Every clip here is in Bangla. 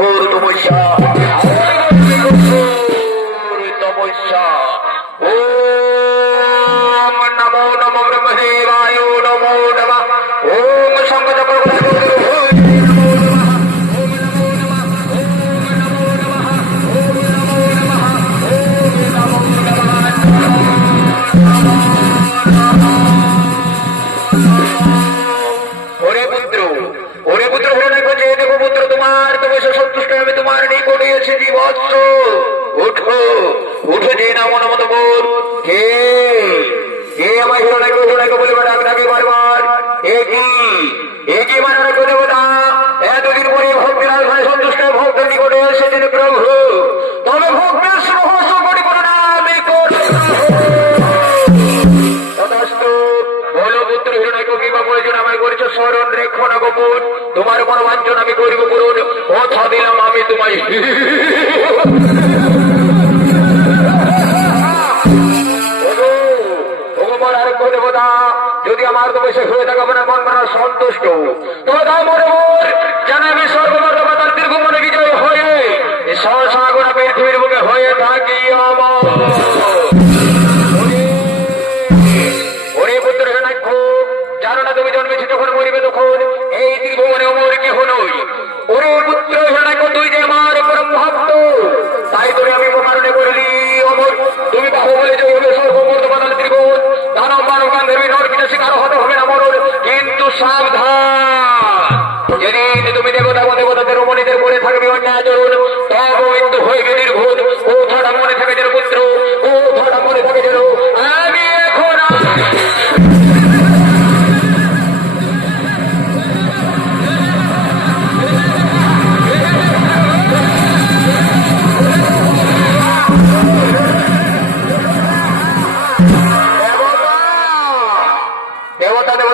ঘোর তমস্যা ভক্ত উঠো উঠে যে নাম নমন বোধ। কে? কে আমার হিরো নাকি বলে ডাক ডাকে বারবার? এ কি? এ কি মানে তোর হৃদয় স্মরণ রেখো তোমার মনোবাঞ্ছন আমি করিব পূরণ ও ছাদিলাম আমি তোমায়।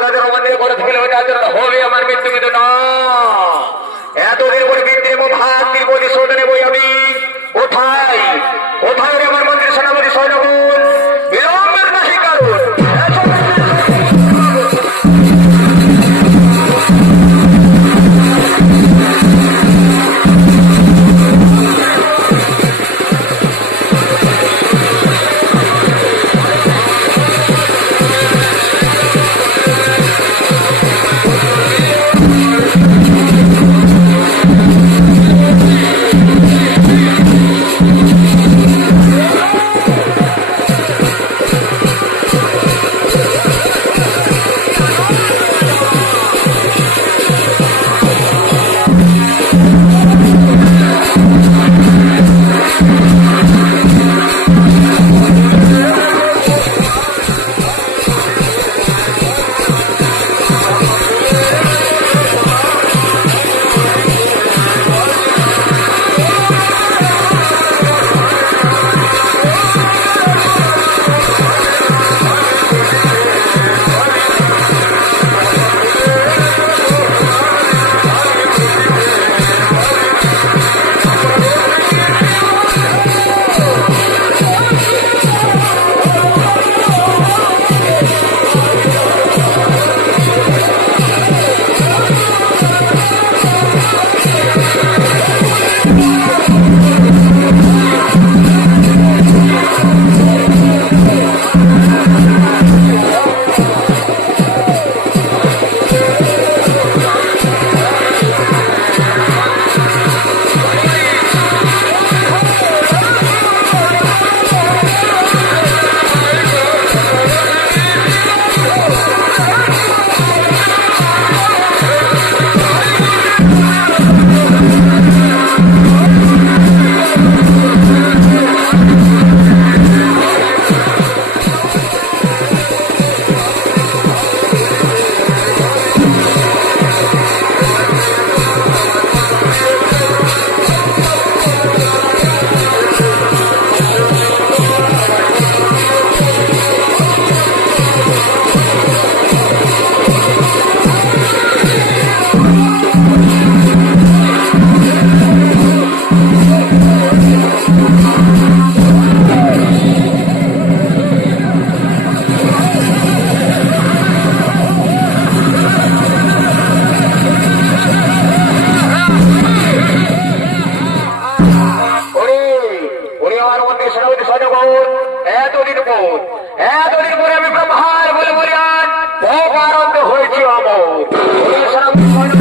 তাদের অমান্য করেছিল ওই তাদের হবে আমার মৃত্যু কিন্তু না এতদিন পরে বৃদ্ধি এবং ভাত তিরপতি শোধ নেবই আমি। কোথায়? রে আমার মন্ত্রী সেনাপতি সৈনগুণ Yeah. আমার মনে শুনুন এত দিন পর এতদিন পরে আমি ব্রহ্মার বলে বলিয়ান, ভোগ হয়েছে হয়েছি আমার